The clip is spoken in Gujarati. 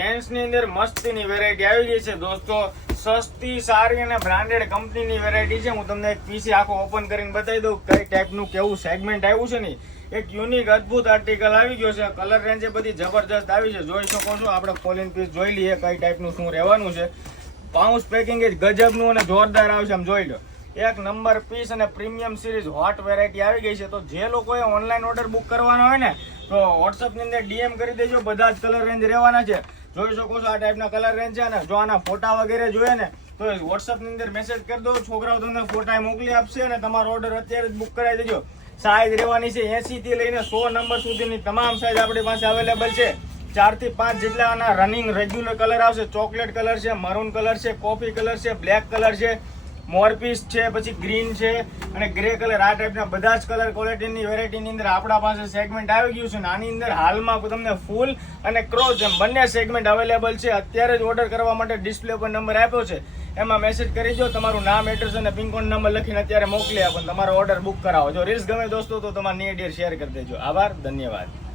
જેન્ટ્સ ની અંદર મસ્તીની વેરાયટી આવી ગઈ છે દોસ્તો. સસ્તી સારી અને બ્રાન્ડેડ કંપનીની વેરાયટી છે. હું તમને એક પીસી આખો ઓપન કરીને બતાવી દઉં કઈ ટાઈપનું કેવું સેગમેન્ટ આવ્યું છે ને. એક યુનિક અદ્ભુત આર્ટિકલ આવી ગયો છે. કલર રેન્જ બધી જબરજસ્ત આવી છે, જોઈ શકો છો. આપણે ખોલીને પીસ જોઈ લઈએ કઈ ટાઈપનું શું રહેવાનું છે. પાઉચ પેકિંગ જ ગજબનું અને જોરદાર આવશે, આમ જોઈ લો. એક નંબર પીસ અને પ્રીમિયમ સિરીઝ હોટ વેરાયટી આવી ગઈ છે. તો જે લોકોએ ઓનલાઈન ઓર્ડર બુક કરવાનો હોય ને તો વોટ્સઅપ ની અંદર ડીએમ કરી દેજો. બધા જ કલર રેન્જ રહેવાના છે, જોઈ શકો છો. આ ટાઈપના કલર રેન્જ છે ને. જો આના ફોટા વગેરે જોઈએ ને તો વોટ્સઅપ ની અંદર મેસેજ કરી દો, છોકરાઓ તમને ફોટા મોકલી આપશે અને તમારો ઓર્ડર અત્યારે જ બુક કરાવી દેજો. સાઈઝ રહેવાની છે 80 થી લઈને 100 નંબર સુધીની તમામ સાઈઝ આપણી પાસે અવેલેબલ છે. 4 થી 5 જેટલા આના રનિંગ રેગ્યુલર કલર આવશે. ચોકલેટ કલર છે, મરૂન કલર છે, કોફી કલર છે, બ્લેક કલર છે, મોરપીસ છે, પછી ગ્રીન છે અને ગ્રે કલર. આ ટાઈપના બધા જ કલર ક્વોલિટીની વેરાયટીની અંદર આપણા પાસે સેગમેન્ટ આવી ગયું છે. આની અંદર હાલમાં તમને ફૂલ અને ક્રોસ એમ બંને સેગમેન્ટ અવેલેબલ છે. અત્યારે જ ઓર્ડર કરવા માટે ડિસ્પ્લે પર નંબર આપ્યો છે, એમાં મેસેજ કરી દો. તમારું નામ, એડ્રેસ અને પિનકોડ નંબર લખીને અત્યારે મોકલી આપો, તમારો ઓર્ડર બુક કરાવો. જો રીલ્સ ગમે દોસ્તો તો તમારા નિયર શેર કરી દેજો. આભાર, ધન્યવાદ.